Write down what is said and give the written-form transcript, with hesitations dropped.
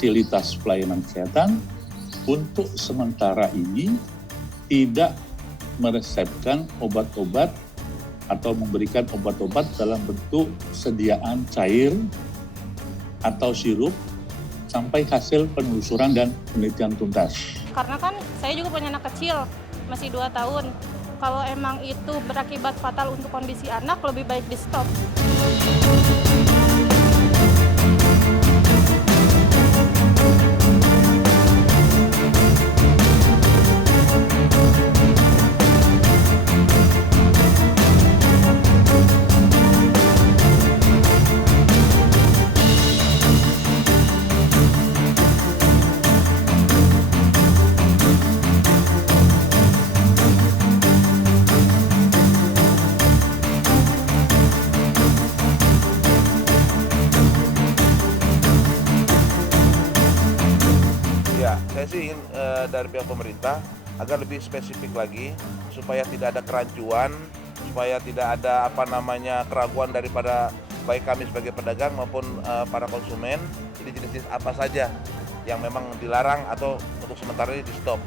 fasilitas pelayanan kesehatan untuk sementara ini tidak meresepkan obat-obat atau memberikan obat-obat dalam bentuk sediaan cair atau sirup sampai hasil penelusuran dan penelitian tuntas. Karena kan saya juga punya anak kecil, masih 2 tahun. Kalau emang itu berakibat fatal untuk kondisi anak, lebih baik di stop. Ya, saya sih ingin dari pihak pemerintah agar lebih spesifik lagi supaya tidak ada kerancuan, supaya tidak ada keraguan daripada baik kami sebagai pedagang maupun para konsumen. Jadi jenis-jenis apa saja yang memang dilarang atau untuk sementara ini di stop.